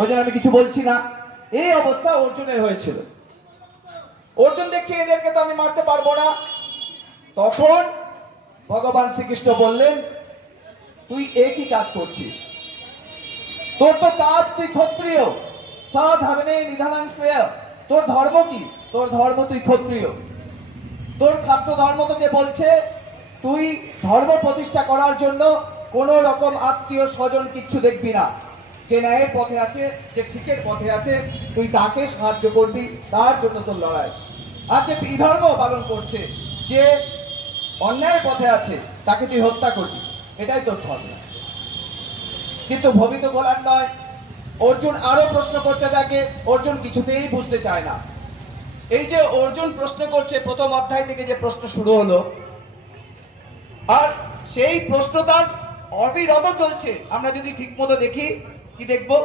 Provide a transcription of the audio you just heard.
ওই জন্য আমি কিছু বলছি না। এই অবস্থা অর্জুনের হয়েছিল। অর্জুন দেখছে এদেরকে তো আমি মারতে পারবো না। তখন ভগবান শ্রীকৃষ্ণ বললেন, তুই একই কাজ করছিস, তোর তো কাজ, তুই ক্ষত্রিয়, স্বধর্মে নিধনাং শ্রেয়। তোর ধর্ম কি? তোর ধর্ম তুই ক্ষত্রিয়। তোর খাদ্য ধর্ম তোকে বলছে তুই ধর্ম প্রতিষ্ঠা করার জন্য কোন রকম আত্মীয় স্বজন কিচ্ছু দেখবি না। যে ন্যায়ের পথে আছে, যে ঠিকের পথে আছে, তুই তাকে সাহায্য করবি, তার জন্য তোর লড়াই। আর যে বিধর্ম পালন করছে, যে অন্যায়ের পথে আছে, তাকে তুই হত্যা করবি, এটাই তোর ধর্ম। কিন্তু ভবিত বলার নয়। অর্জুন আরো প্রশ্ন করতে থাকে। অর্জুন কিছুতেই বুঝতে চায় না। এই যে অর্জুন প্রশ্ন করছে, প্রথম অধ্যায় থেকে যে প্রশ্ন শুরু হলো, আর সেই প্রশ্ন তার অবিরত চলছে। আমরা যদি ঠিক মতো দেখি, কি দেখবো?